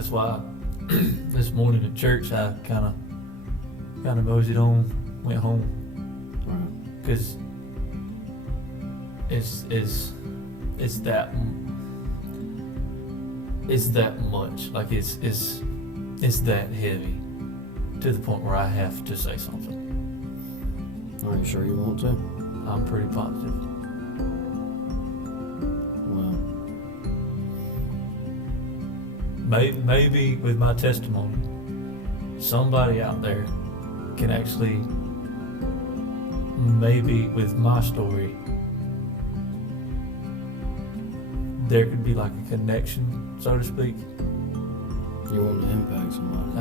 That's why this morning at church I kind of moseyed on, went home, Right. because it's that much. Like it's that heavy to the point where I have to say something. Are you sure you want to? I'm pretty positive. Well, Maybe with my testimony, somebody out there can actually, maybe with my story, there could be like a connection, so to speak. you want to impact somebody.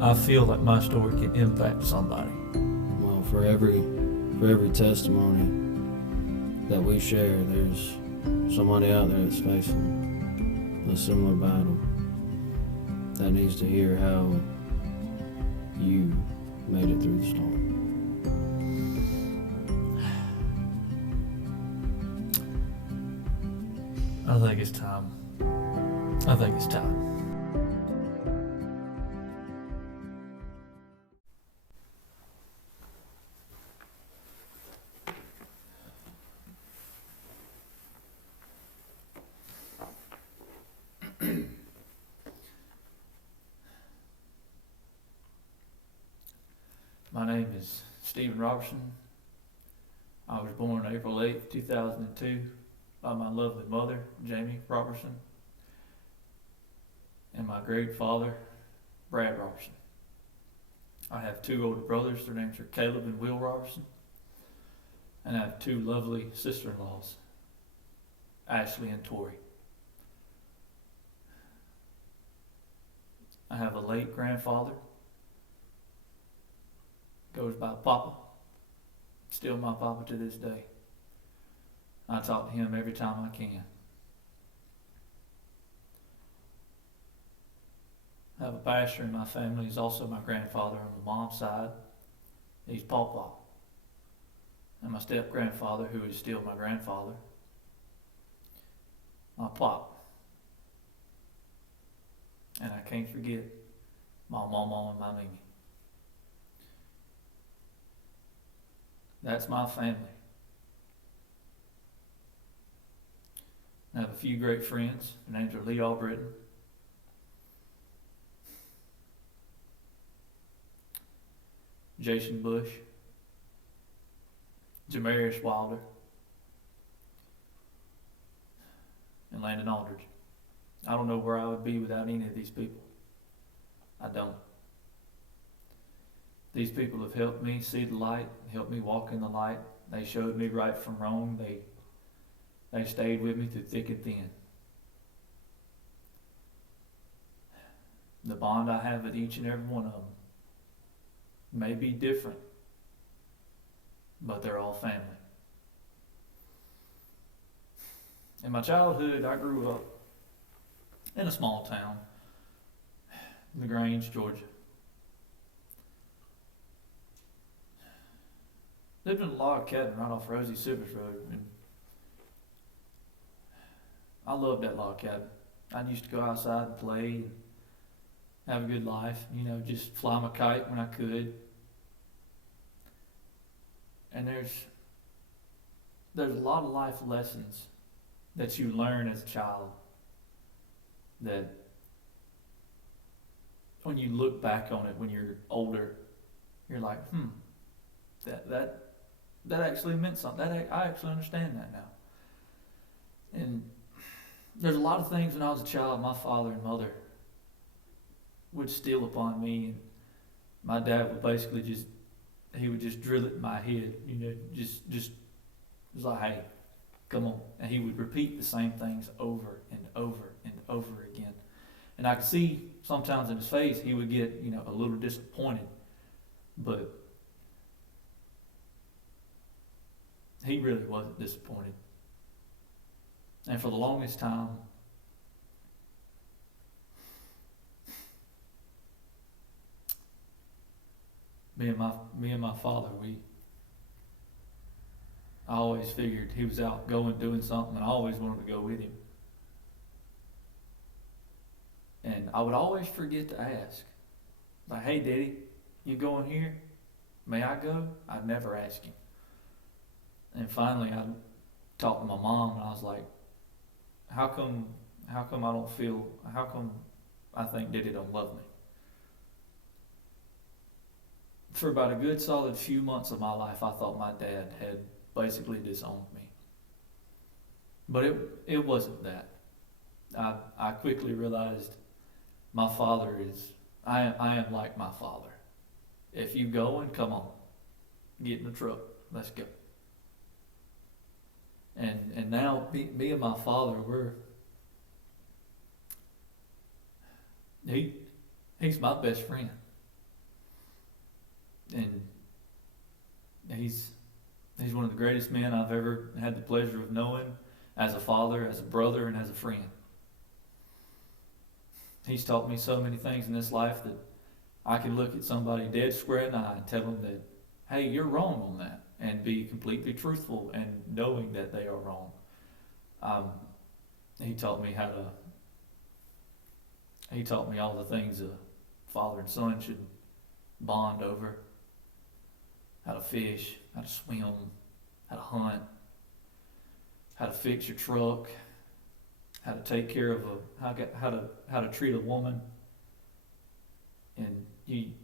I feel like my story can impact somebody. Well, for every testimony that we share, there's somebody out there that's facing a similar battle that needs to hear how you made it through the storm. I think it's time. My name is Stephen Robertson. I was born April 8th, 2002 by my lovely mother, Jamie Robertson, and my great father, Brad Robertson. I have two older brothers. Their names are Caleb and Will Robertson. And I have two lovely sister-in-laws, Ashley and Tori. I have a late grandfather, goes by Papa, still my Papa to this day. I talk to him every time I can. I have a pastor in my family. He's also my grandfather on my mom's side. He's Pawpaw. And my step-grandfather, who is still my grandfather, my Pop. And I can't forget my Mama and my Mimi. That's my family. I have a few great friends. Their names are Lee Albritton, Jason Bush, Jamarius Wilder, and Landon Aldridge. I don't know where I would be without any of these people. I don't. These people have helped me see the light, helped me walk in the light. They showed me right from wrong. They stayed with me through thick and thin. The bond I have with each and every one of them may be different, but they're all family. In my childhood, I grew up in a small town, LaGrange, Georgia. Lived in a log cabin right off Rosie Silvers Road, and I loved that log cabin. I used to go outside and play and have a good life, just fly my kite when I could. And there's a lot of life lessons that you learn as a child that when you look back on it when you're older, you're like, that actually meant something. I actually understand that now. And there's a lot of things when I was a child my father and mother would steal upon me, and my dad would basically just drill it in my head, just it was like, hey, come on. And he would repeat the same things over and over and over again. And I could see sometimes in his face he would get, a little disappointed, but he really wasn't disappointed. And for the longest time, me and my father, I always figured he was out doing something, and I always wanted to go with him. And I would always forget to ask, like, hey, Daddy, you going here? May I go? I'd never ask him. And finally, I talked to my mom, and I was like, how come I don't feel, how come I think Daddy don't love me? For about a good solid few months of my life, I thought my dad had basically disowned me. But it wasn't that. I quickly realized my father is, I am like my father. If you going, come on. Get in the truck. Let's go. And now me and my father, he's my best friend. And he's one of the greatest men I've ever had the pleasure of knowing, as a father, as a brother, and as a friend. He's taught me so many things in this life that I can look at somebody dead square in the eye and tell them that, hey, you're wrong on that, and be completely truthful and knowing that they are wrong. He taught me all the things a father and son should bond over: how to fish, how to swim, how to hunt, how to fix your truck, how to take care of how to treat a woman. And he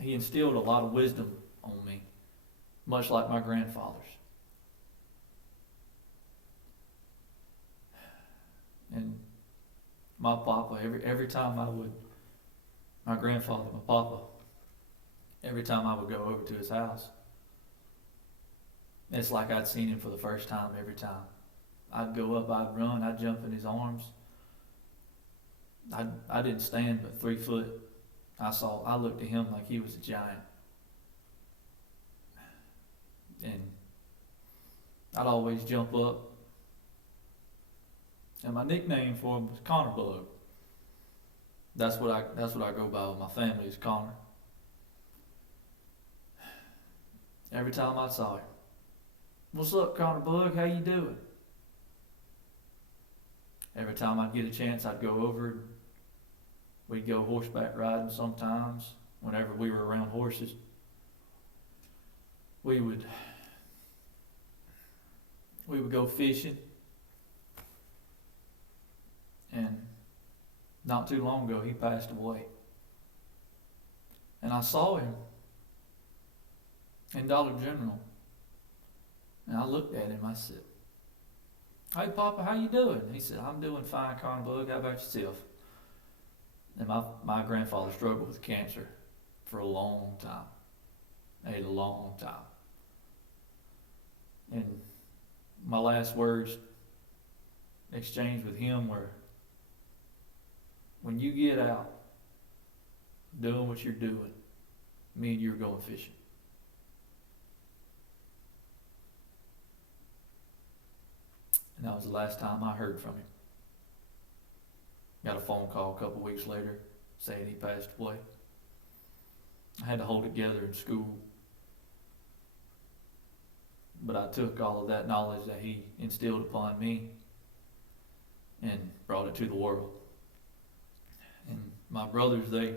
instilled a lot of wisdom on me, much like my grandfather's. And my papa, every time my grandfather, my papa, every time I would go over to his house, it's like I'd seen him for the first time every time. I'd go up, I'd run, I'd jump in his arms. I didn't stand but 3 foot. I looked at him like he was a giant. And I'd always jump up. And my nickname for him was Connor Bug. That's what I go by with my family, is Connor. Every time I saw him, "What's up, Connor Bug? How you doing?" Every time I'd get a chance, I'd go over. We'd go horseback riding sometimes. Whenever we were around horses, we would go fishing. And not too long ago, he passed away. And I saw him in Dollar General. And I looked at him, I said, "Hey, Papa, how you doing?" He said, "I'm doing fine, Connor Bug. How about yourself?" And my grandfather struggled with cancer for a long time. A long time. And my last words exchanged with him were, "When you get out doing what you're doing, me and you are going fishing." And that was the last time I heard from him. Got a phone call a couple weeks later saying he passed away. I had to hold it together in school. But I took all of that knowledge that he instilled upon me and brought it to the world. And my brothers, man,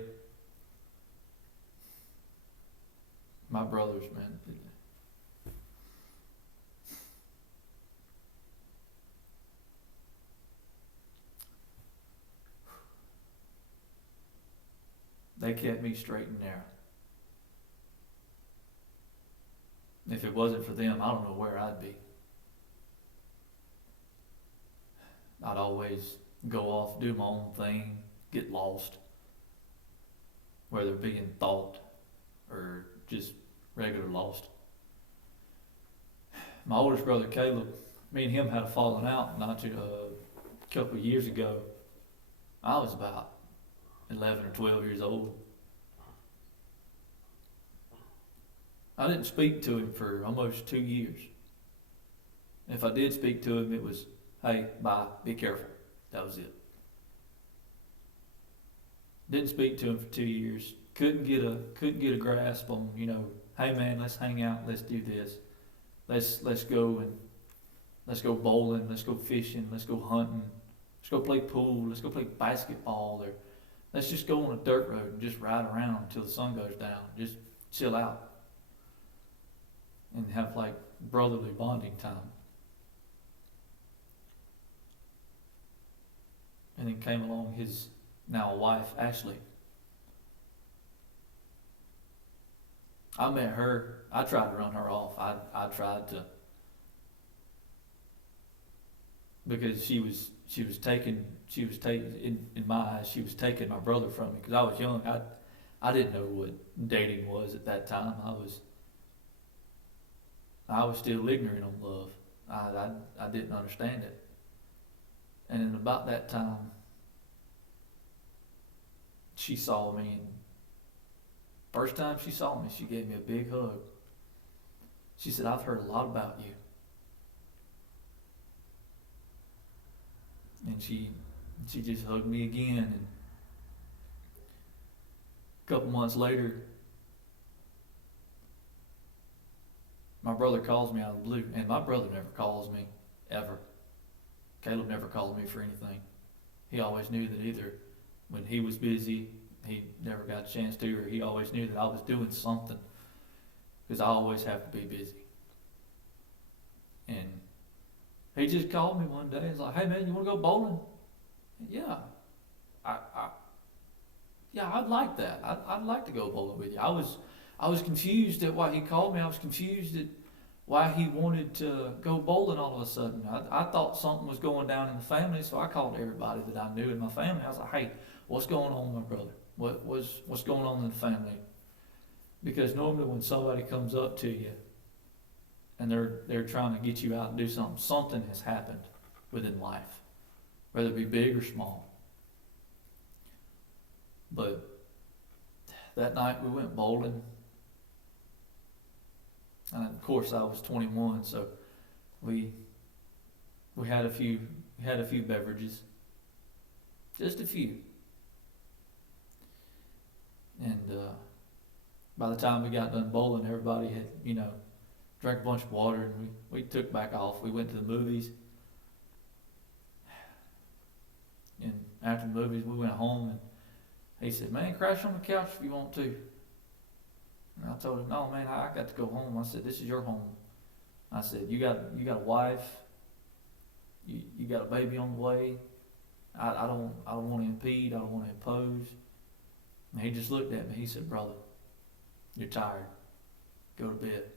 they kept me straight and narrow. If it wasn't for them, I don't know where I'd be. I'd always go off, do my own thing, get lost, whether being thought or just regular lost. My oldest brother Caleb, me and him had a falling out a couple of years ago. I was about 11 or 12 years old. I didn't speak to him for almost 2 years. If I did speak to him, it was, "Hey, bye, be careful." That was it. Didn't speak to him for 2 years. Couldn't get a grasp on, hey man, let's hang out, let's do this. Let's go Let's go bowling, let's go fishing, let's go hunting, let's go play pool, let's go play basketball, or let's just go on a dirt road and just ride around until the sun goes down. Just chill out and have like brotherly bonding time. And then came along his now wife, Ashley. I met her. I tried to run her off. I tried to, because she was taking in my eyes, she was taking my brother from me because I was young. I didn't know what dating was at that time. I was still ignorant on love. I didn't understand it. And in about that time, she saw me, and first time she saw me, she gave me a big hug. She said, "I've heard a lot about you." And she just hugged me again. And a couple months later, my brother calls me out of the blue, and my brother never calls me, ever. Caleb never called me for anything. He always knew that either when he was busy, he never got a chance to, or he always knew that I was doing something, because I always have to be busy. And he just called me one day. He's like, "Hey man, you want to go bowling?" Yeah, I'd like that. I'd like to go bowling with you. I was confused at why he called me. I was confused at why he wanted to go bowling all of a sudden. I thought something was going down in the family, so I called everybody that I knew in my family. I was like, "Hey, what's going on with my brother? What's going on in the family?" Because normally when somebody comes up to you and they're trying to get you out and do something, something has happened within life, whether it be big or small. But that night we went bowling. And of course I was 21, so we had a few beverages, just a few. And by the time we got done bowling, everybody had drank a bunch of water, and we took back off. We went to the movies, and after the movies we went home. And he said, "Man, crash on the couch if you want to." And I told him, "No, man, I got to go home." I said, "This is your home." I said, you got a wife, you got a baby on the way. I don't want to impede. I don't want to impose." And he just looked at me. He said, "Brother, you're tired. Go to bed."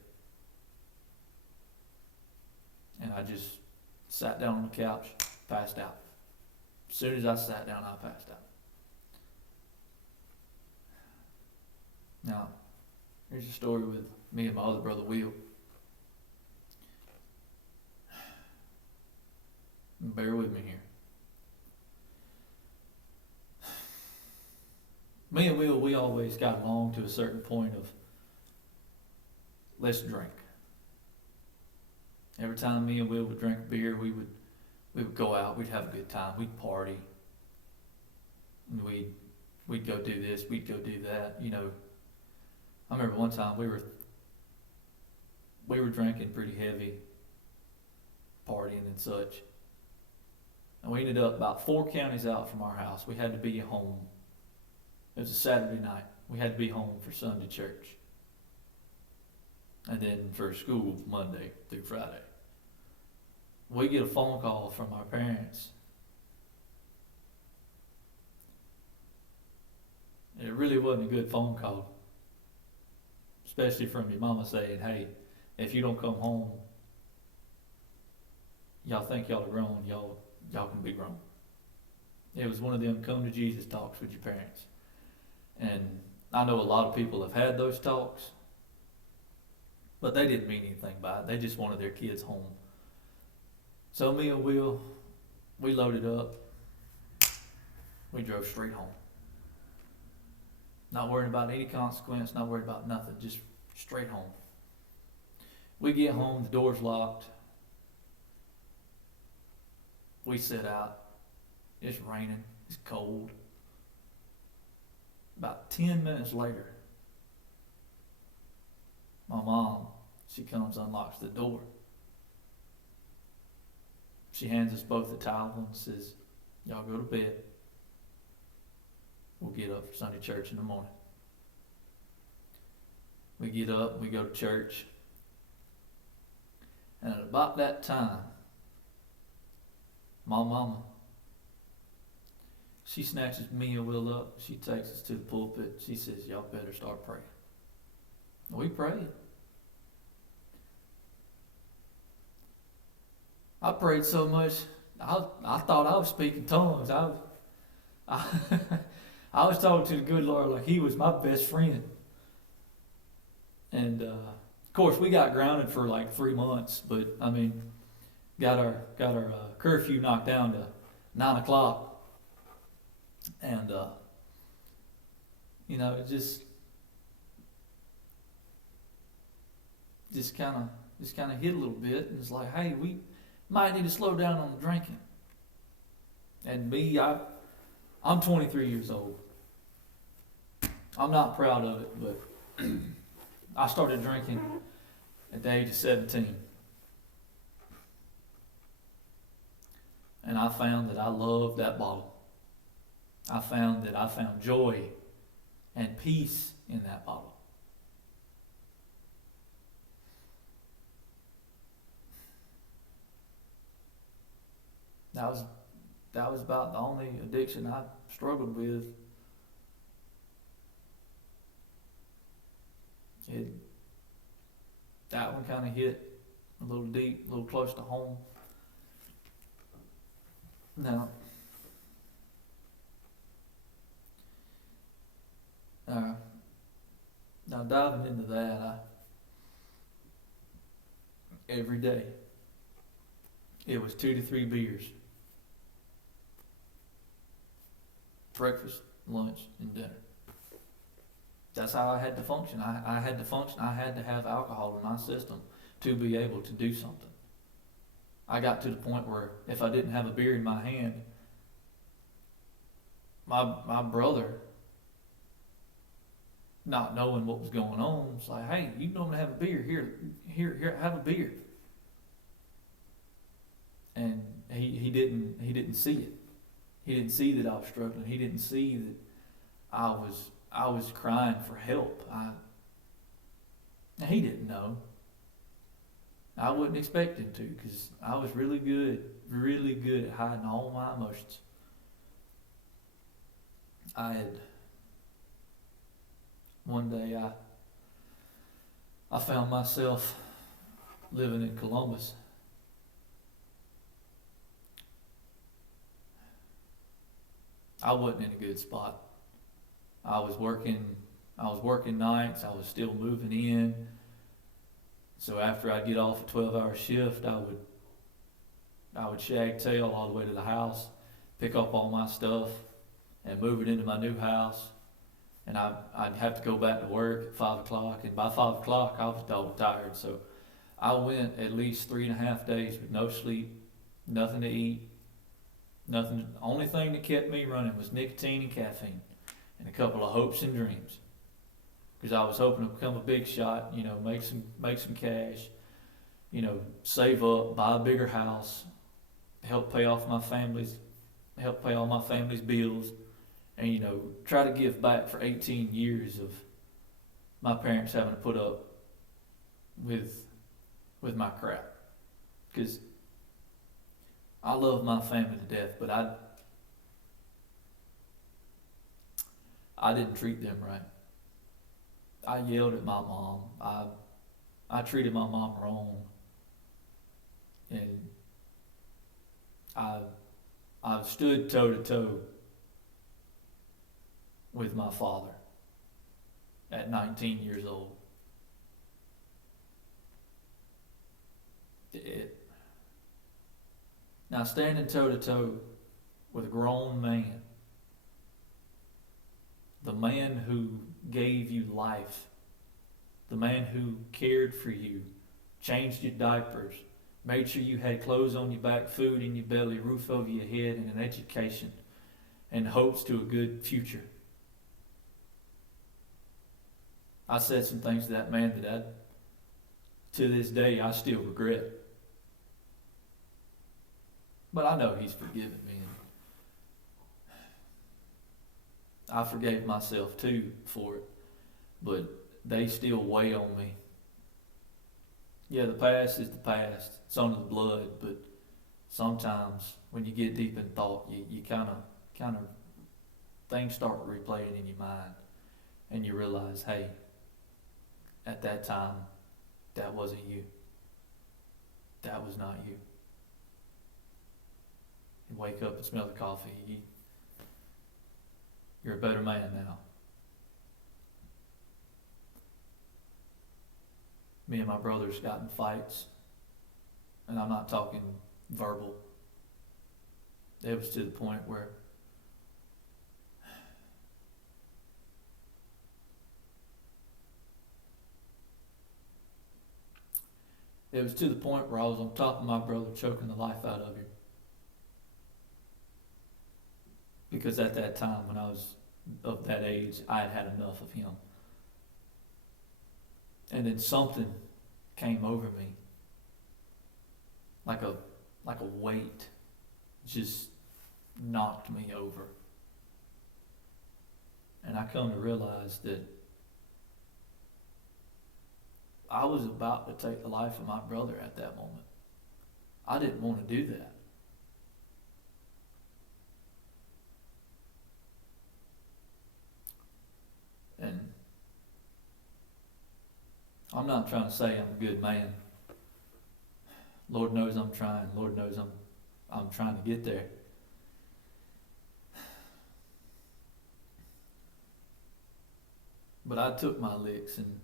And I just sat down on the couch, passed out. As soon as I sat down, I passed out. Now, here's a story with me and my other brother, Will. Bear with me here. Me and Will, we always got along to a certain point of, let's drink. Every time me and Will would drink beer, we would go out, we'd have a good time, we'd party. And we'd go do this, we'd go do that, I remember one time we were drinking pretty heavy, partying and such. And we ended up about 4 counties out from our house. We had to be home. It was a Saturday night. We had to be home for Sunday church. And then for school Monday through Friday. We get a phone call from our parents. And it really wasn't a good phone call. Especially from your mama saying, "Hey, if you don't come home, y'all think y'all are grown, y'all can be grown." It was one of them come to Jesus talks with your parents. And I know a lot of people have had those talks, but they didn't mean anything by it. They just wanted their kids home. So me and Will, we loaded up. We drove straight home. Not worrying about any consequence, not worried about nothing, just straight home. We get home, the door's locked. We sit out. It's raining, it's cold. About 10 minutes later, my mom, she comes, unlocks the door. she hands us both a towel and says, y'all go to bed. We'll get up for Sunday church in the morning. We get up, we go to church. And at about that time, my mama, she snatches me and Will up. She takes us to the pulpit. She says, y'all better start praying. We prayed. I prayed so much, I thought I was speaking tongues. I was talking to the good Lord like He was my best friend. And of course, we got grounded for like 3 months, but I mean, got our curfew knocked down to 9 o'clock, and it just kind of hit a little bit, and it's like, hey, we might need to slow down on the drinking. And me, I'm 23 years old. I'm not proud of it, but I started drinking at the age of 17. And I found that I loved that bottle. I found joy and peace in that bottle. That was about the only addiction I struggled with. That one kind of hit a little deep, a little close to home. Now, diving into that, every day, it was 2 to 3 beers. Breakfast, lunch, and dinner. That's how I had to function. I had to function. I had to have alcohol in my system to be able to do something. I got to the point where if I didn't have a beer in my hand, my brother, not knowing what was going on, was like, hey, you don't have a beer. Here, have a beer. And he didn't see it. He didn't see that I was struggling. He didn't see that I was crying for help. He didn't know. I wouldn't expect him to, because I was really good at hiding all my emotions. One day I found myself living in Columbus. I wasn't in a good spot. I was working nights. I was still moving in. So after I'd get off a 12-hour shift, I would shag tail all the way to the house, pick up all my stuff, and move it into my new house. And I'd have to go back to work at 5 o'clock. And by 5 o'clock, I was dog tired. So I went at least 3.5 days with no sleep, nothing to eat, nothing. The only thing that kept me running was nicotine and caffeine, and a couple of hopes and dreams. Because I was hoping to become a big shot, make some cash, save up, buy a bigger house, help pay all my family's bills, and try to give back for 18 years of my parents having to put up with my crap. Because I love my family to death, but I didn't treat them right. I yelled at my mom. I treated my mom wrong. And I stood toe to toe with my father at 19 years old. Now, standing toe to toe with a grown man, the man who gave you life, the man who cared for you, changed your diapers, made sure you had clothes on your back, food in your belly, roof over your head, and an education, and hopes to a good future. I said some things to that man that to this day I still regret. But I know he's forgiven me. And I forgave myself too for it. But they still weigh on me. Yeah, the past is the past. It's under the blood, but sometimes when you get deep in thought, you kind of things start replaying in your mind, and you realize, hey, at that time, that wasn't you. That was not you. You wake up and smell the coffee. You're a better man now. Me and my brothers got in fights, and I'm not talking verbal. It was to the point where I was on top of my brother choking the life out of him. Because at that time, when I was of that age, I had had enough of him. And then something came over me, like a weight, just knocked me over. And I come to realize that I was about to take the life of my brother at that moment. I didn't want to do that. And I'm not trying to say I'm a good man. Lord knows I'm trying. Lord knows I'm trying to get there. But I took my licks, and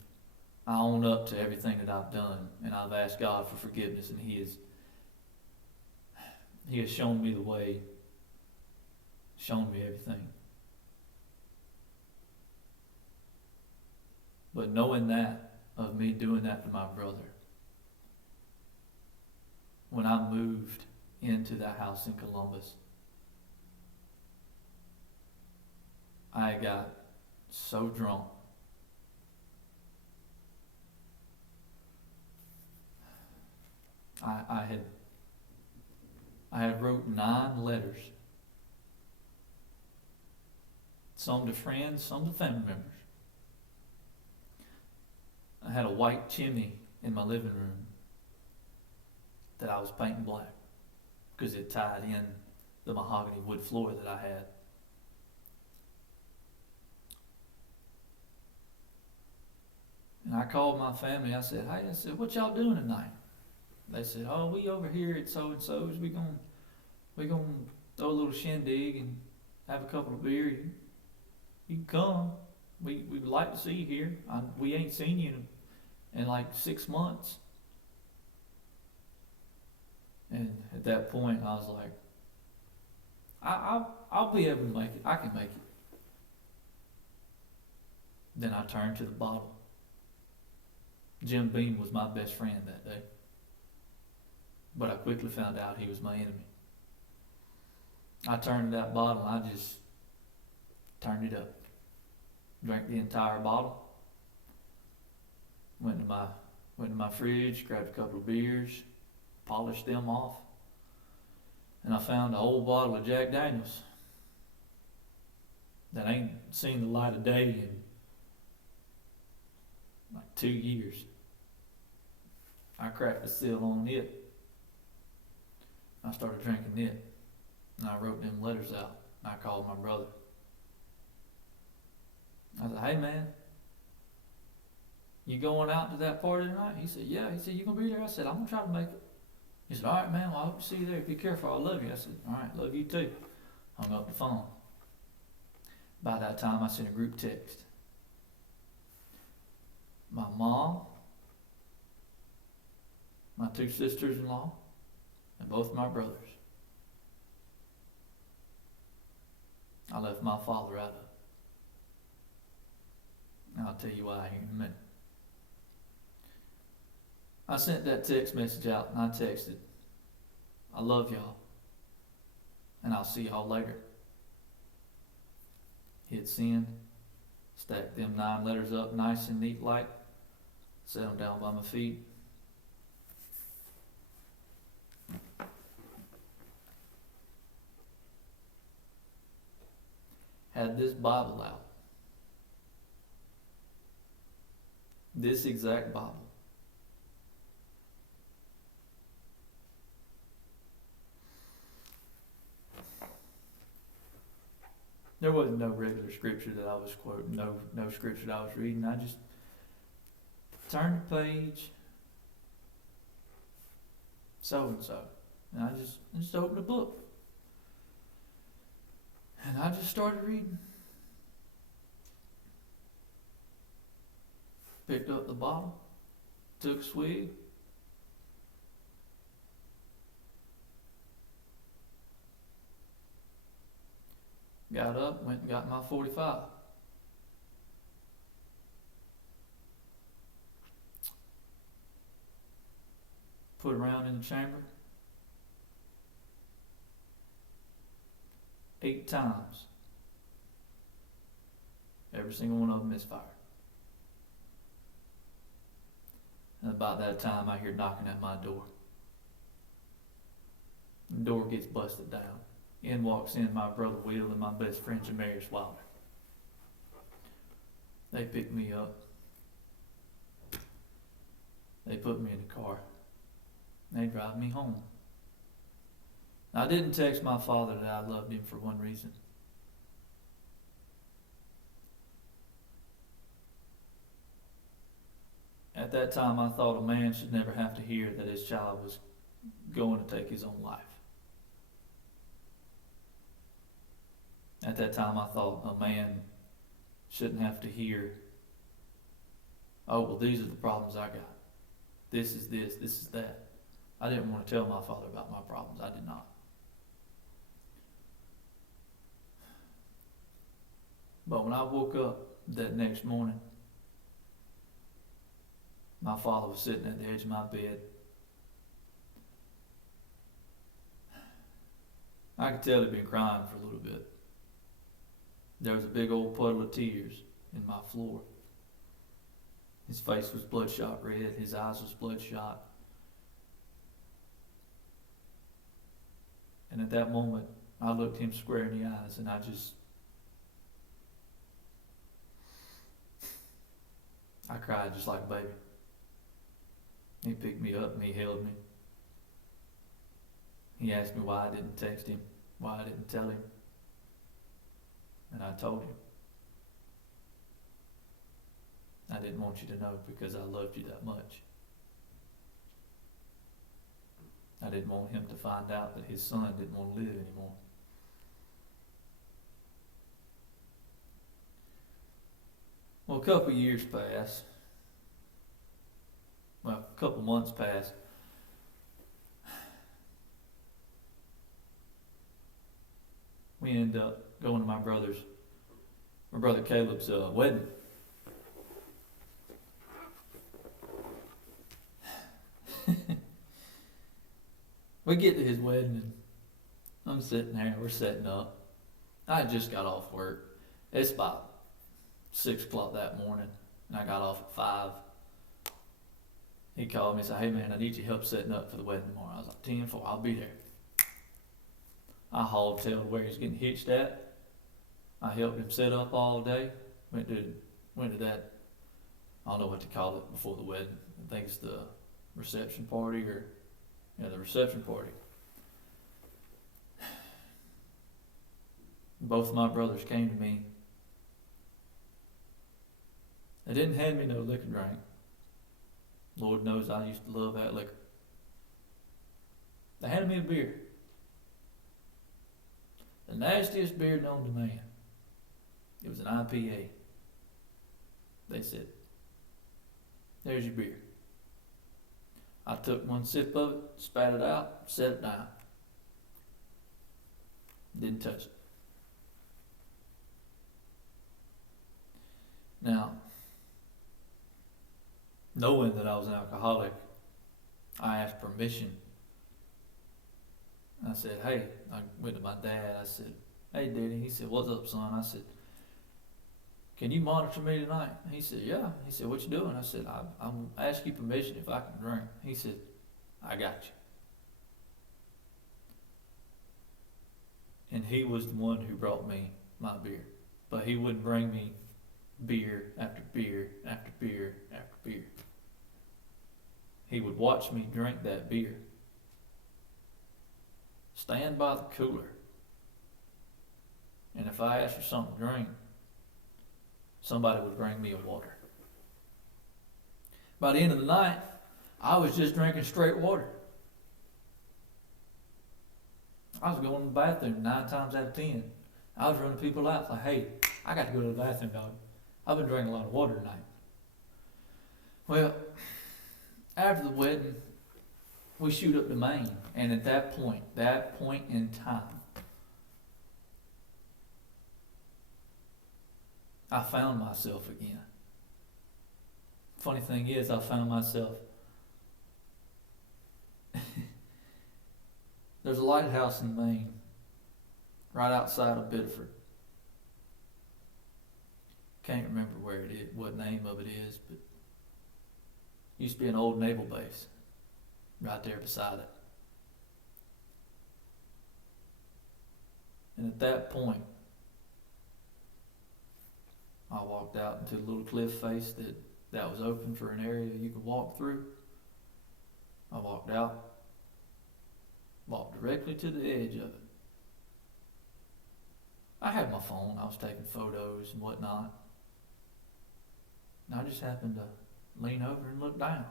I own up to everything that I've done, and I've asked God for forgiveness, and He has shown me the way, shown me everything. But knowing that, of me doing that to my brother, when I moved into that house in Columbus, I got so drunk. I had wrote 9 letters, some to friends, some to family members. I had a white chimney in my living room that I was painting black because it tied in the mahogany wood floor that I had. And I called my family. I said, hey, what y'all doing tonight? They said, oh, we over here at so-and-so's. We gonna throw a little shindig and have a couple of beer. You can come. We would like to see you here. We ain't seen you in like 6 months. And at that point, I was like, I'll be able to make it. I can make it. Then I turned to the bottle. Jim Beam was my best friend that day. But I quickly found out he was my enemy. I turned to that bottle and I just turned it up. Drank the entire bottle. Went to my fridge, grabbed a couple of beers, polished them off, and I found an old bottle of Jack Daniels that ain't seen the light of day in like 2 years. I cracked the seal on it. I started drinking it, and I wrote them letters out, and I called my brother. I said, hey man, you going out to that party tonight? He said, yeah. He said, you gonna be there? I said, I'm gonna try to make it. He said, all right man, well I hope to see you there. Be careful, I love you. I said, all right, love you too. Hung up the phone. By that time I sent a group text. My mom, my 2 sisters-in-law, and both my brothers. I left my father out of it. And I'll tell you why here in a minute. I sent that text message out and I texted, I love y'all, and I'll see y'all later. Hit send, stacked them 9 letters up nice and neat like, set them down by my feet. this Bible out. This exact Bible. There wasn't no regular scripture that I was quoting, no scripture that I was reading. I just turned the page, so and so. And I just opened the book. And I just started reading. Picked up the bottle, took a swig. Got up, went and got my 45. Put around in the chamber 8 times. Every single one of them misfired. And about that time, I hear knocking at my door. The door gets busted down. In walks in my brother Will and my best friend Jamarius Wilder. They pick me up. They put me in the car. They drive me home. I didn't text my father that I loved him for one reason. At that time, I thought a man should never have to hear that his child was going to take his own life. At that time, I thought a man shouldn't have to hear, oh, well, these are the problems I got. This is this is that. I didn't want to tell my father about my problems. I did not. But when I woke up that next morning, my father was sitting at the edge of my bed. I could tell he'd been crying for a little bit. There was a big old puddle of tears in my floor. His face was bloodshot red. His eyes was bloodshot. And at that moment, I looked him square in the eyes and I cried just like a baby. He picked me up and he held me. He asked me why I didn't text him, why I didn't tell him. And I told him. I didn't want you to know because I loved you that much. I didn't want him to find out that his son didn't want to live anymore. Well, a couple years passed. Well, a couple months passed. We ended up going to my brother Caleb's wedding. We get to his wedding and I'm sitting there, we're setting up. I just got off work. It's about 6 o'clock that morning and I got off at 5. He called me and said, hey man, I need your help setting up for the wedding tomorrow. I was like, 10-4, I'll be there. I hauled tail to where he's getting hitched at. I helped him set up all day. Went to that, I don't know what to call it before the wedding. I think it's the reception party the reception party. Both of my brothers came to me. They didn't hand me no liquor drink. Lord knows I used to love that liquor. They handed me a beer. The nastiest beer known to man. It was an IPA. They said, there's your beer. I took one sip of it, spat it out, set it down. Didn't touch it. Now, knowing that I was an alcoholic, I asked permission. I said, hey, I went to my dad. I said, hey, Daddy. He said, what's up, son? I said, can you monitor me tonight? He said, yeah. He said, what you doing? I said, I'm asking you permission if I can drink. He said, I got you. And he was the one who brought me my beer. but he wouldn't bring me beer after beer after beer after beer. He would watch me drink that beer, stand by the cooler, and if I asked for something to drink, somebody would bring me a water. By the end of the night, I was just drinking straight water. I was going to the bathroom 9 times out of 10. I was running people out like, hey, I got to go to the bathroom, dog. I've been drinking a lot of water tonight. Well, after the wedding, we shoot up to Maine. And at that point in time, I found myself again. Funny thing is, I found myself. There's a lighthouse in Maine, right outside of Biddeford. Can't remember where it is, what name of it is, but used to be an old naval base right there beside it. And at that point, I walked out into a little cliff face that was open for an area you could walk through. I walked out, walked directly to the edge of it. I had my phone, I was taking photos and whatnot. And I just happened to lean over and look down.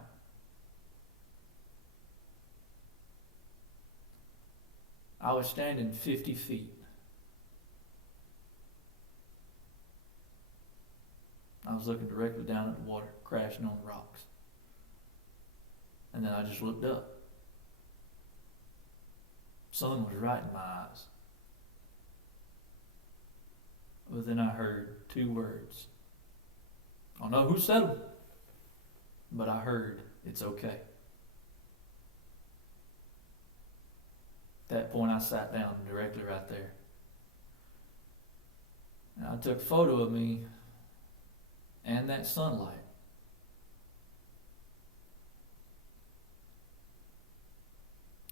I was standing 50 feet. I was looking directly down at the water, crashing on the rocks. And then I just looked up. Sun was right in my eyes. But then I heard 2 words. I don't know who said them, but I heard, it's okay. At that point, I sat down directly right there. And I took a photo of me and that sunlight.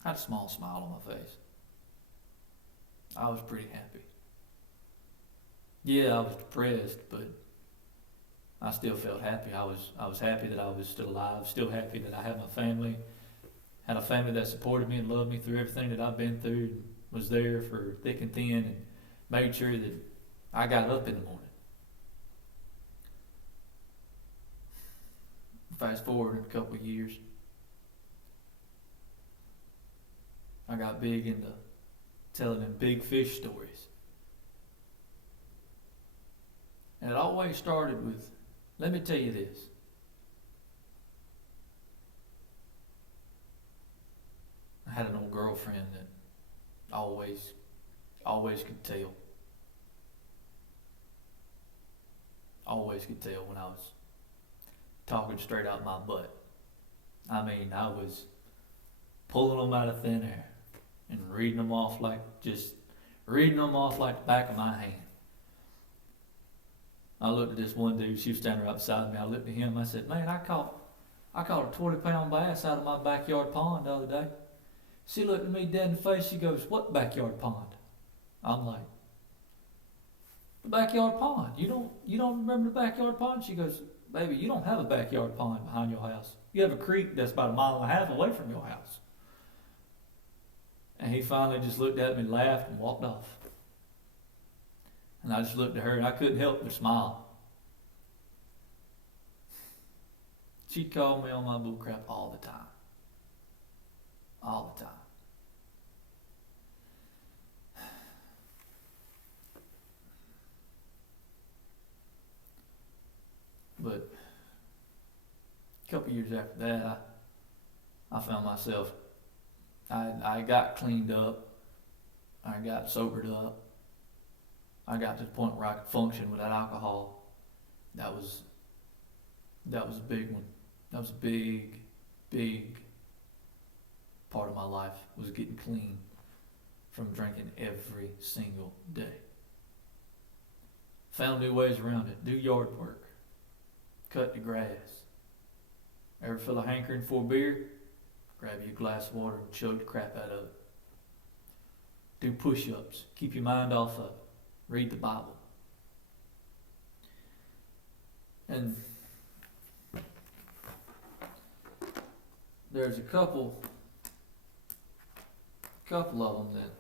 I had a small smile on my face. I was pretty happy. Yeah, I was depressed, but I still felt happy. I was happy that I was still alive, still happy that I had my family, had a family that supported me and loved me through everything that I've been through, and was there for thick and thin, and made sure that I got up in the morning. Fast forward a couple of years, I got big into telling them big fish stories. And it always started with, let me tell you this. I had an old girlfriend that always could tell. Always could tell when I was talking straight out my butt. I mean, I was pulling them out of thin air and reading them off like the back of my hand. I looked at this one dude, she was standing right beside me. I looked at him, I said, man, I caught a 20-pound bass out of my backyard pond the other day. She looked at me dead in the face, she goes, what backyard pond? I'm like, the backyard pond. You don't remember the backyard pond? She goes, baby, you don't have a backyard pond behind your house. You have a creek that's about 1.5 miles away from your house. And he finally just looked at me, laughed, and walked off. And I just looked at her, and I couldn't help but smile. She'd call me on my bullcrap all the time. All the time. But a couple years after that, I found myself, I got cleaned up, I got sobered up, I got to the point where I could function without alcohol. That was a big one. That was a big, big part of my life, was getting clean from drinking every single day. Found new ways around it. Do yard work. Cut the grass. Ever feel a hankering for a beer? Grab you a glass of water and chug the crap out of it. Do push-ups. Keep your mind off of it. Read the Bible. And there's a couple of them that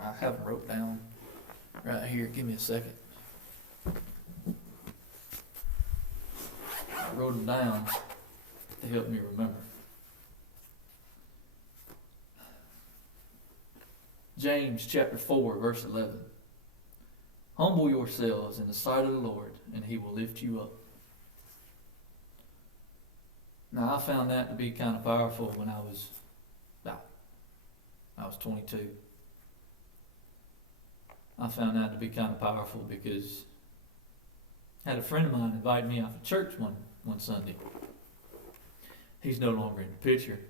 I haven't wrote down right here. Give me a second. I wrote them down to help me remember. James chapter 4, verse 11. Humble yourselves in the sight of the Lord, and he will lift you up. Now, I found that to be kind of powerful when I was 22. I found that to be kind of powerful because I had a friend of mine invite me out to church one Sunday. He's no longer in the picture.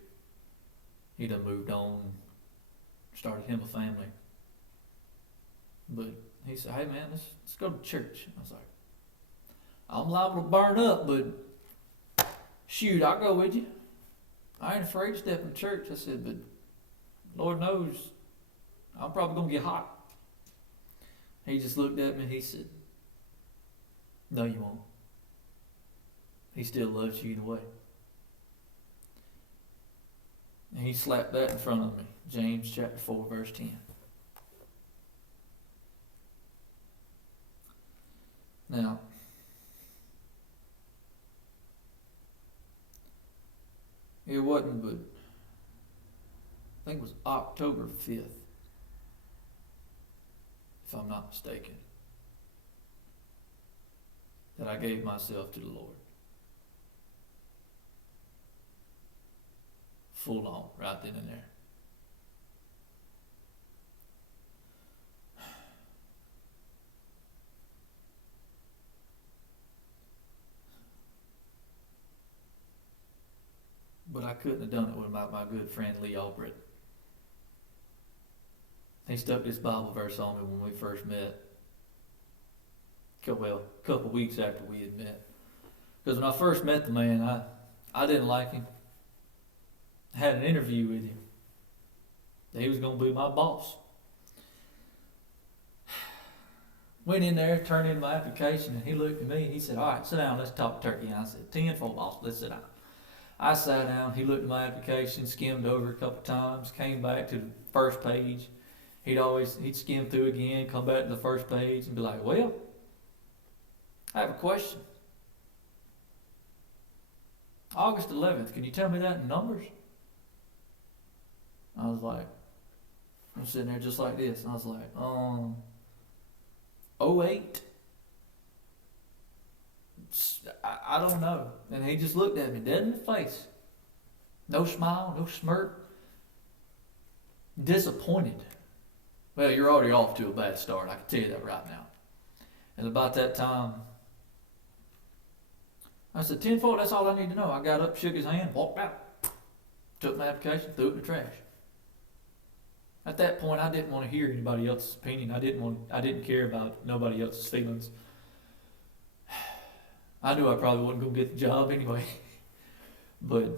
He done moved on, started him a family. But he said, hey man, let's go to church. I was like, I'm liable to burn up, but shoot, I'll go with you. I ain't afraid to step in church. I said, but Lord knows, I'm probably going to get hot. He just looked at me and he said, no, you won't. He still loves you either way. And he slapped that in front of me. James chapter 4, verse 10. Now, it wasn't but, I think it was October 5th, if I'm not mistaken, that I gave myself to the Lord. Full on, right then and there. But I couldn't have done it without my good friend Lee Albrecht. He stuck this Bible verse on me when we first met. Well, a couple weeks after we had met. Because when I first met the man, I didn't like him. I had an interview with him. He was going to be my boss. Went in there, turned in my application, and he looked at me and he said, all right, sit down, let's talk turkey. And I said, 10-4, boss, let's sit down. I sat down, he looked at my application, skimmed over a couple times, came back to the first page. He'd skim through again, come back to the first page and be like, well, I have a question. August 11th, can you tell me that in numbers? I was like, I'm sitting there just like this. And I was like, 08? I don't know. And he just looked at me dead in the face. No smile, no smirk. Disappointed. Well, you're already off to a bad start. I can tell you that right now. And about that time, I said, 10-4, that's all I need to know. I got up, shook his hand, walked out. Took my application, threw it in the trash. At that point, I didn't want to hear anybody else's opinion. I didn't care about nobody else's feelings. I knew I probably wasn't going to get the job anyway. But a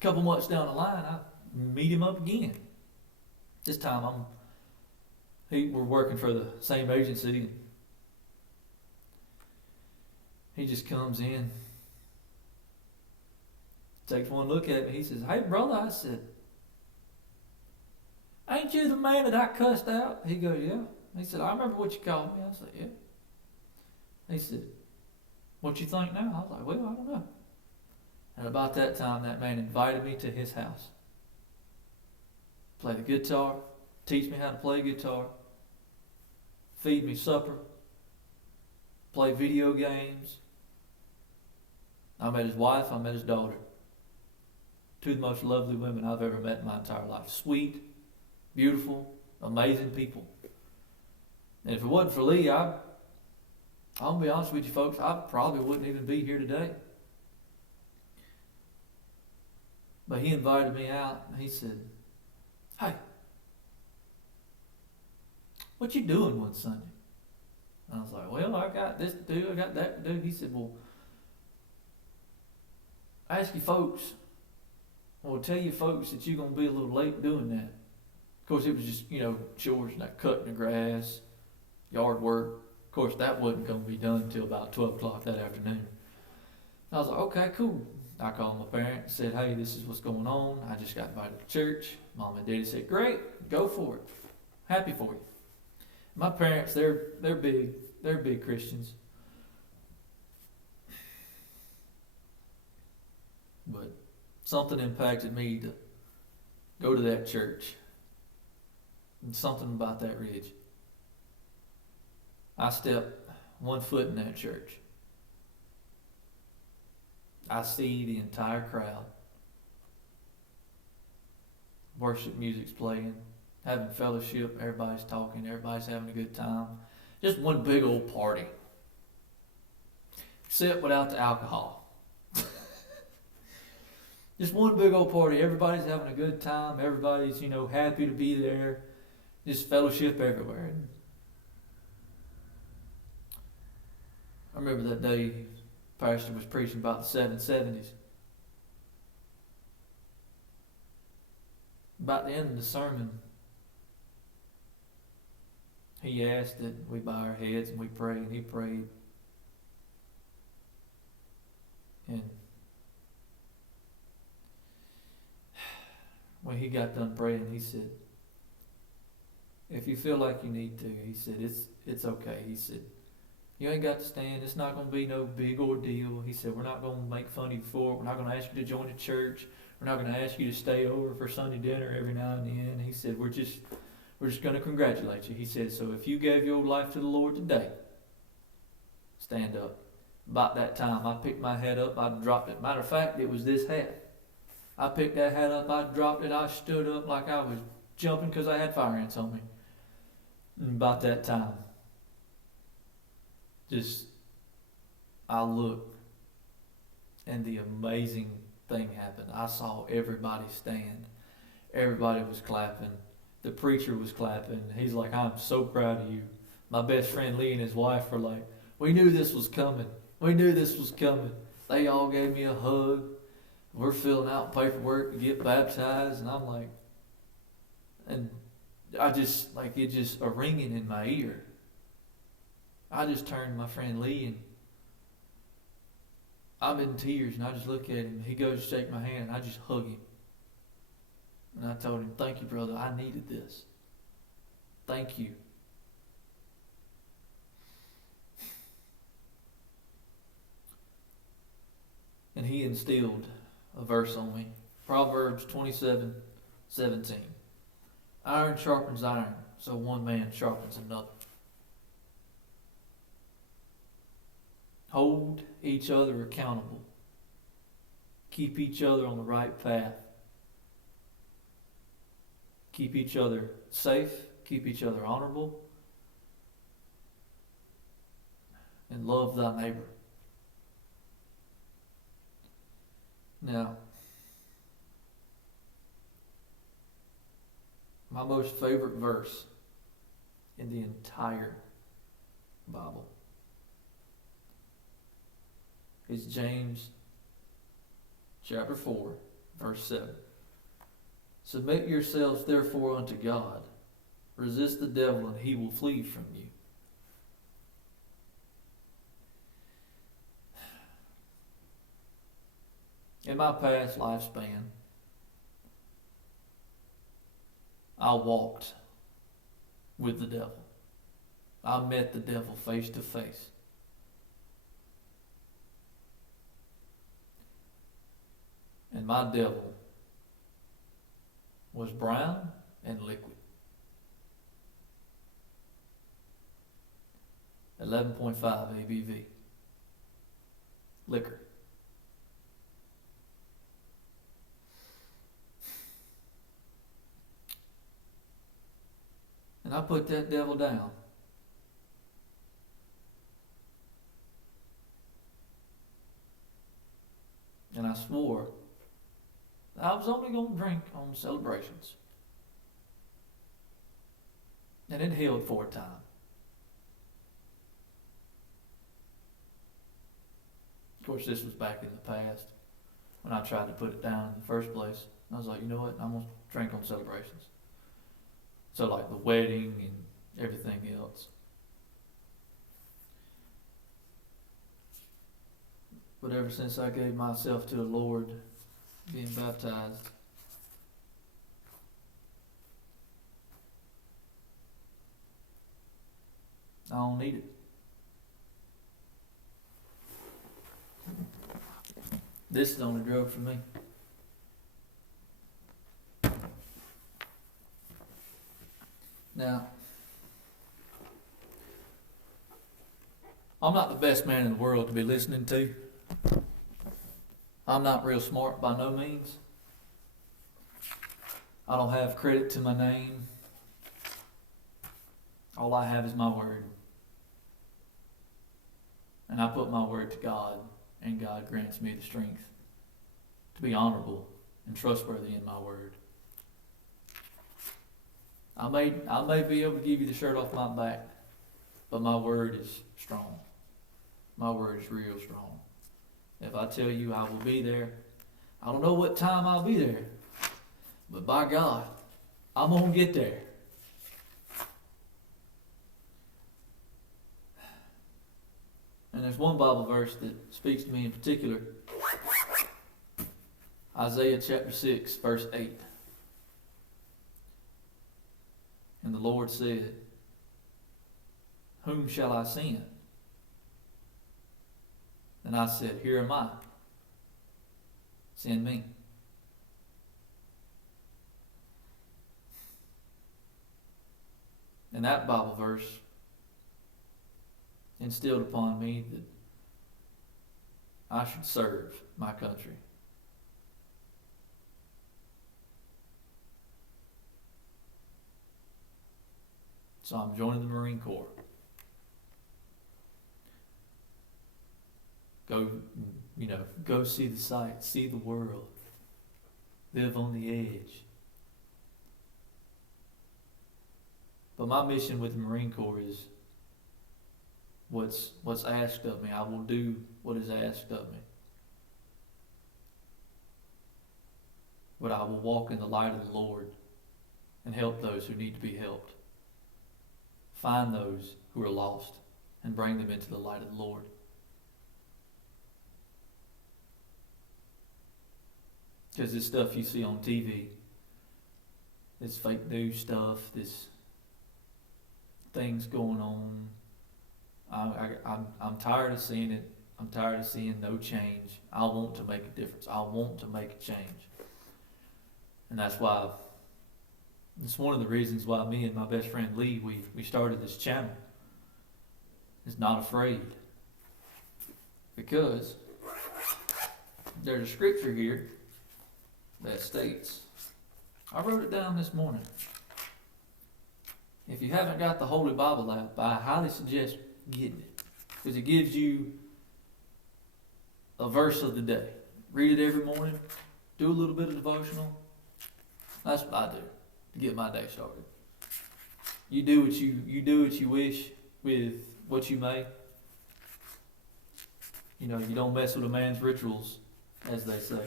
couple months down the line, I meet him up again. This time we're working for the same agency. He just comes in, takes one look at me. He says, hey, brother. I said, ain't you the man that I cussed out? He goes, yeah. He said, I remember what you called me. I said, yeah. He said, what you think now? I was like, well, I don't know. And about that time, that man invited me to his house. Play the guitar, teach me how to play guitar, feed me supper, play video games. I met his wife, I met his daughter. Two of the most lovely women I've ever met in my entire life. Sweet, beautiful, amazing people. And if it wasn't for Lee, I'm going to be honest with you folks, I probably wouldn't even be here today. But he invited me out and he said, hey, what you doing one Sunday? And I was like, well, I got this to do, I got that to do. He said, well, I ask you folks, well, tell you folks that you're going to be a little late doing that. Of course, it was just, chores like cutting the grass, yard work, course, that wasn't going to be done until about 12 o'clock that afternoon. I was like, okay, cool. I called my parents, said, hey, this is what's going on. I just got invited to church. Mom and Daddy said, great, go for it. Happy for you. My parents, they're big Christians. But something impacted me to go to that church. And something about that ridge. I stepped one foot in that church. I see the entire crowd. Worship music's playing, having fellowship, everybody's talking, everybody's having a good time. Just one big old party. Except without the alcohol. Just one big old party. Everybody's having a good time. Everybody's, happy to be there. Just fellowship everywhere. I remember that day, pastor was preaching about the 770s. About the end of the sermon, he asked that we bow our heads and we pray, and he prayed. And when he got done praying, he said, if you feel like you need to, he said, it's okay. He said, you ain't got to stand. It's not going to be no big ordeal. He said, we're not going to make fun of you for it. We're not going to ask you to join the church. We're not going to ask you to stay over for Sunday dinner every now and then. He said, we're just going to congratulate you. He said, so if you gave your life to the Lord today, stand up. About that time, I picked my hat up. I dropped it. Matter of fact, it was this hat. I picked that hat up. I dropped it. I stood up like I was jumping because I had fire ants on me. And about that time, I looked, and the amazing thing happened. I saw everybody stand. Everybody was clapping. The preacher was clapping. He's like, I'm so proud of you. My best friend Lee and his wife were like, we knew this was coming. We knew this was coming. They all gave me a hug. We're filling out paperwork to get baptized, and I'm like, and I just, it just a ringing in my ear. I just turned to my friend Lee, and I'm in tears, and I just look at him. He goes to shake my hand, and I just hug him. And I told him, thank you, brother. I needed this. Thank you. And he instilled a verse on me. Proverbs 27:17. Iron sharpens iron, so one man sharpens another. Hold each other accountable. Keep each other on the right path. Keep each other safe. Keep each other honorable. And love thy neighbor. Now, my most favorite verse in the entire Bible is James chapter 4, verse 7. Submit yourselves therefore unto God. Resist the devil, and he will flee from you. In my past lifespan, I walked with the devil. I met the devil face to face. And my devil was brown and liquid. 11.5 ABV. Liquor. And I put that devil down. And I swore that I was only going to drink on celebrations. And it held for a time. Of course, this was back in the past when I tried to put it down in the first place. I was like, you know what? I'm going to drink on celebrations. So like the wedding and everything else. But ever since I gave myself to the Lord, being baptized, I don't need it. This is the only drug for me. Now, I'm not the best man in the world to be listening to. I'm not real smart by no means. I don't have credit to my name. All I have is my word. And I put my word to God, and God grants me the strength to be honorable and trustworthy in my word. I may be able to give you the shirt off my back, but my word is strong. My word is real strong. If I tell you I will be there, I don't know what time I'll be there, but by God, I'm going to get there. And there's one Bible verse that speaks to me in particular. Isaiah chapter 6, verse 8. And the Lord said, "Whom shall I send?" And I said, "Here am I. Send me." And that Bible verse instilled upon me that I should serve my country. So I'm joining the Marine Corps. Go see the sights, see the world, live on the edge. But my mission with the Marine Corps is what's asked of me. I will do what is asked of me. But I will walk in the light of the Lord and help those who need to be helped. Find those who are lost and bring them into the light of the Lord. Because this stuff you see on TV, this fake news stuff, this things going on, I'm tired of seeing it. I'm tired of seeing no change. I want to make a difference. I want to make a change. And that's why, it's one of the reasons why me and my best friend Lee, we started this channel. It's Not Afraid. Because there's a scripture here that states, I wrote it down this morning. If you haven't got the Holy Bible app, I highly suggest getting it. Because it gives you a verse of the day. Read it every morning. Do a little bit of devotional. That's what I do to get my day started. You do what you wish with what you may. You don't mess with a man's rituals, as they say.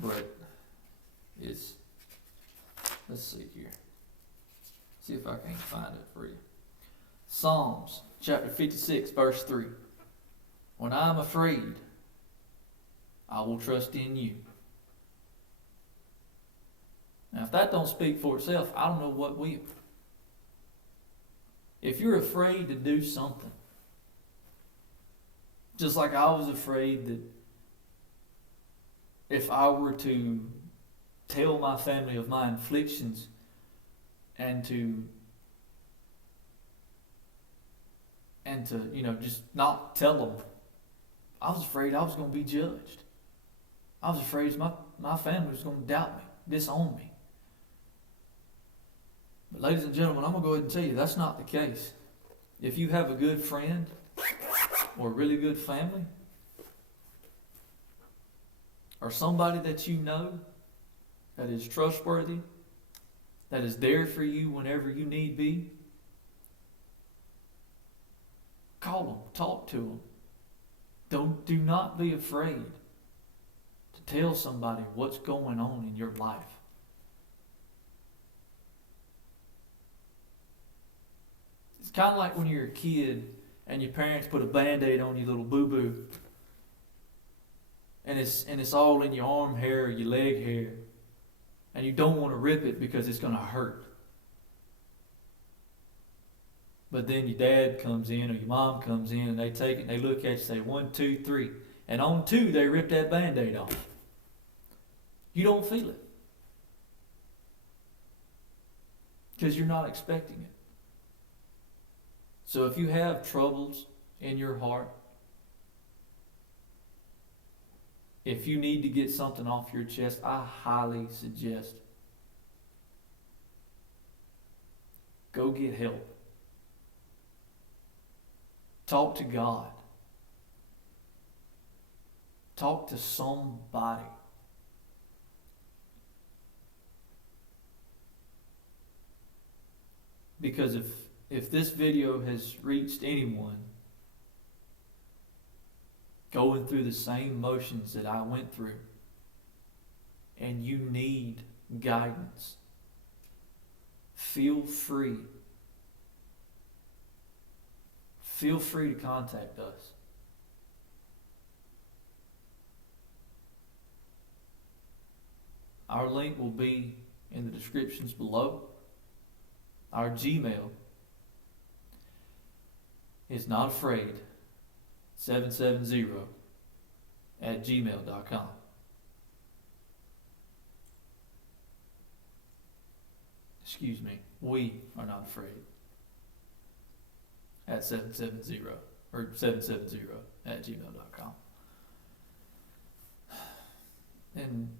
But let's see here. See if I can find it for you. Psalms chapter 56, verse 3. When I am afraid, I will trust in you. Now, if that don't speak for itself, I don't know what will. If you're afraid to do something, just like I was afraid that if I were to tell my family of my afflictions and to just not tell them, I was afraid I was going to be judged. I was afraid my family was going to doubt me, disown me. But ladies and gentlemen, I'm going to go ahead and tell you that's not the case. If you have a good friend or a really good family or somebody that you know that is trustworthy, that is there for you whenever you need be, call them, talk to them. Do not be afraid to tell somebody what's going on in your life. It's kind of like when you're a kid and your parents put a Band-Aid on your little boo-boo and it's all in your arm hair or your leg hair, and you don't want to rip it because it's going to hurt. But then your dad comes in or your mom comes in and they take it and they look at you and say 1, 2, 3. And on 2 they rip that Band-Aid off. You don't feel it. Because you're not expecting it. So if you have troubles in your heart, if you need to get something off your chest, I highly suggest go get help. Talk to God. Talk to somebody. Because if this video has reached anyone going through the same motions that I went through, and you need guidance, feel free. Feel free to contact us. Our link will be in the descriptions below. Our Gmail is notafraid770@gmail.com. Excuse me. We are not afraid. At 770 or 770@gmail.com. And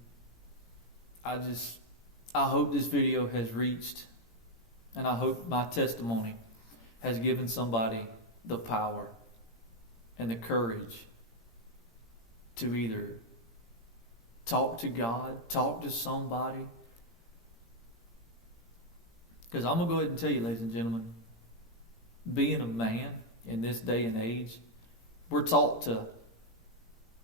I hope this video has reached, and I hope my testimony has given somebody the power and the courage to either talk to God, talk to somebody. Because I'm going to go ahead and tell you, ladies and gentlemen, being a man in this day and age, we're taught to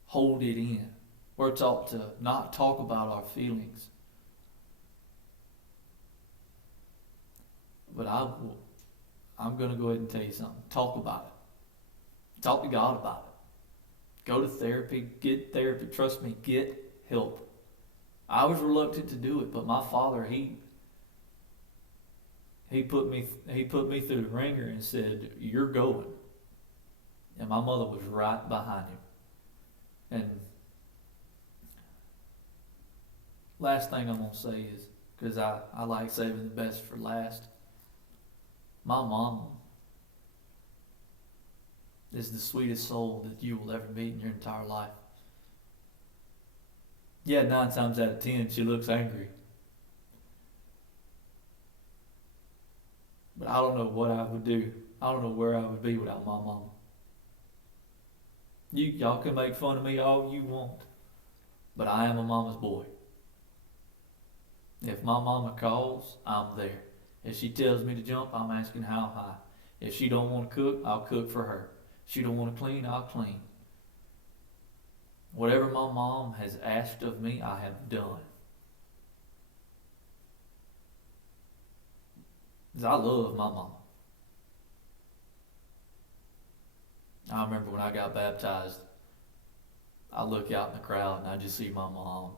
hold it in. We're taught to not talk about our feelings. But I'm going to go ahead and tell you something. Talk about it. Talk to God about it. Go to therapy. Get therapy. Trust me, get help. I was reluctant to do it, but my father, he put me through the ringer and said, "You're going." And my mother was right behind him. And last thing I'm going to say is, because I like saving the best for last, my mom is the sweetest soul that you will ever meet in your entire life. Yeah, 9 times out of 10 she looks angry. But I don't know what I would do. I don't know where I would be without my mama. Y'all can make fun of me all you want, but I am a mama's boy. If my mama calls, I'm there. If she tells me to jump, I'm asking how high. If she don't want to cook, I'll cook for her. If she don't want to clean, I'll clean. Whatever my mom has asked of me, I have done. Because I love my mama. I remember when I got baptized, I look out in the crowd and I just see my mom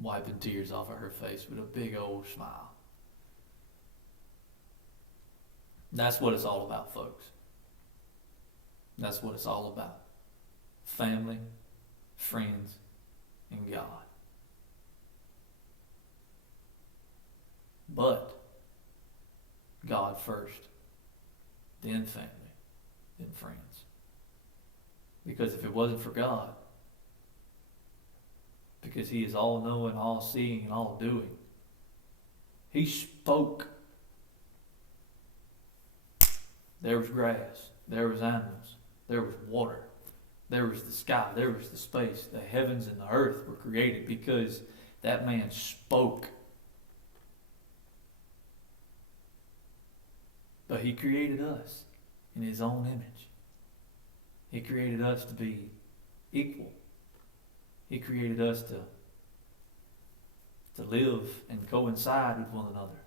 wiping tears off of her face with a big old smile. That's what it's all about, folks. That's what it's all about. Family, friends, and God. But God first, then family, then friends. Because if it wasn't for God, because He is all-knowing, all-seeing, and all-doing, He spoke. There was grass, there was animals, there was water, there was the sky, there was the space. The heavens and the earth were created because that man spoke. But He created us in His own image. He created us to be equal. He created us to live and coincide with one another.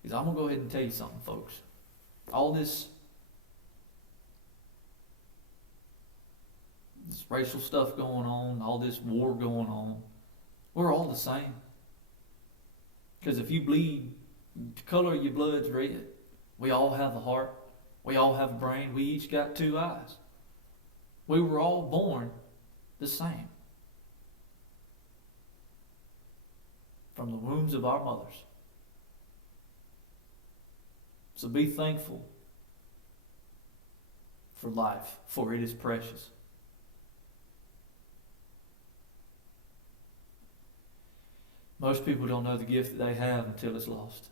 Because I'm going to go ahead and tell you something, folks. All this this racial stuff going on, all this war going on, we're all the same. Because if you bleed, the color of your blood's red. We all have a heart. We all have a brain. We each got 2 eyes. We were all born the same. From the wombs of our mothers. So be thankful for life, for it is precious. Most people don't know the gift that they have until it's lost.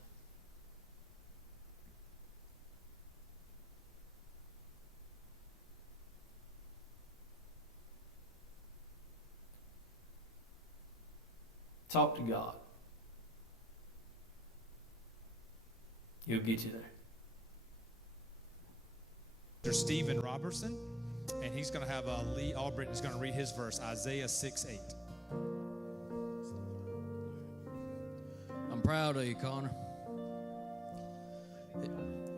Talk to God. He'll get you there. Mr. Stephen Robertson, and he's going to have Lee Albritton is going to read his verse, Isaiah 6:8. I'm proud of you, Connor.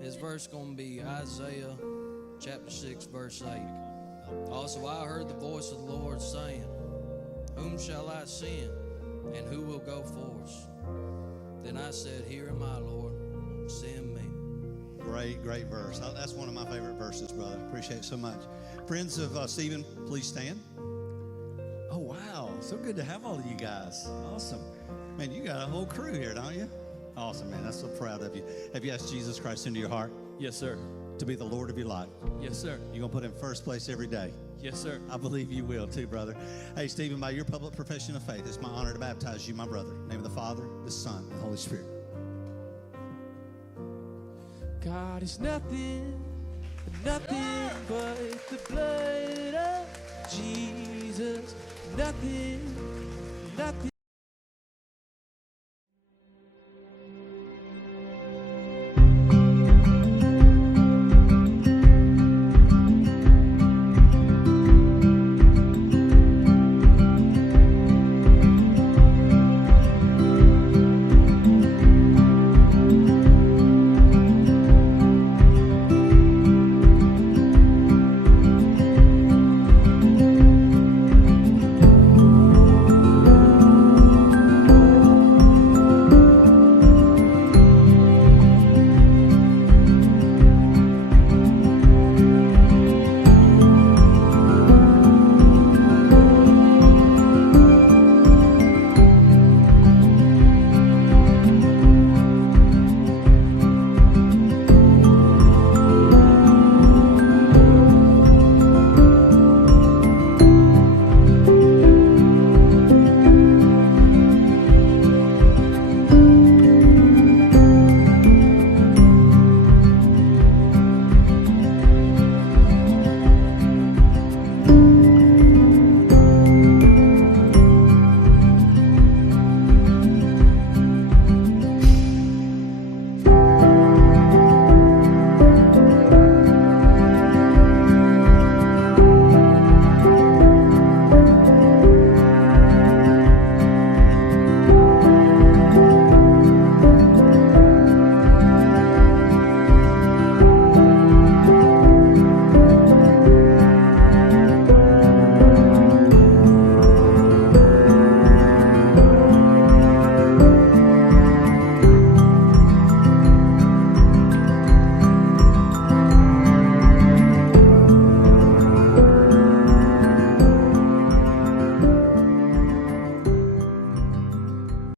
His verse is going to be Isaiah chapter 6, verse 8. Also, I heard the voice of the Lord saying, whom shall I send, and who will go for us? Then I said, here am I, Lord, send me. Great verse. That's one of my favorite verses, brother. Appreciate it so much. Friends of Stephen, please stand. Oh, wow. So good to have all of you guys. Awesome. Man, you got a whole crew here, don't you? Awesome, man. I'm so proud of you. Have you asked Jesus Christ into your heart? Yes, sir. To be the Lord of your life? Yes, sir. You're going to put him first place every day? Yes, sir. I believe you will too, brother. Hey, Stephen, by your public profession of faith, it's my honor to baptize you, my brother. In the name of the Father, the Son, and the Holy Spirit. God is nothing but the blood of Jesus. Nothing